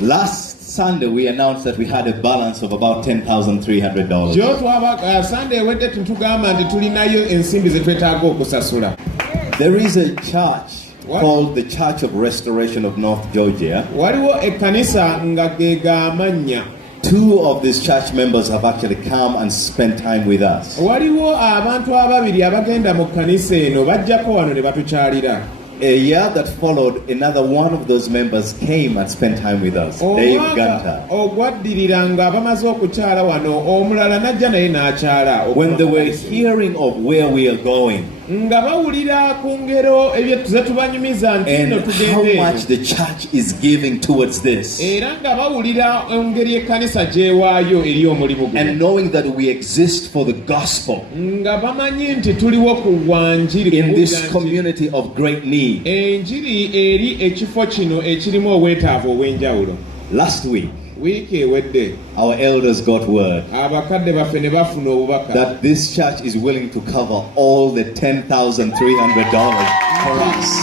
Last Sunday we announced that we had a balance of about $10,300. There is a church called the Church of Restoration of North Georgia. Two of these church members have actually come and spent time with us. A year that followed, another one of those members came and spent time with us, Dave Gunter. When they were hearing of where we are going and how much the church is giving towards this, and knowing that we exist for the gospel in this community of great need. Last week, our elders got word that this church is willing to cover all the $10,300 for us.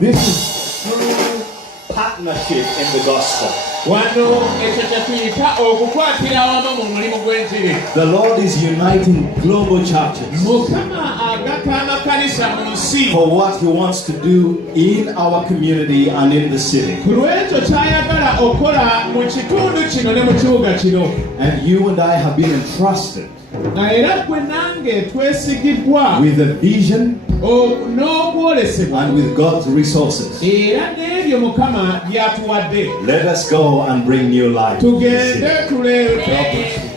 This is true partnership in the gospel. The Lord is uniting global churches for what He wants to do in our community and in the city. And you and I have been entrusted with a vision and with God's resources. Let us go and bring new life to the city.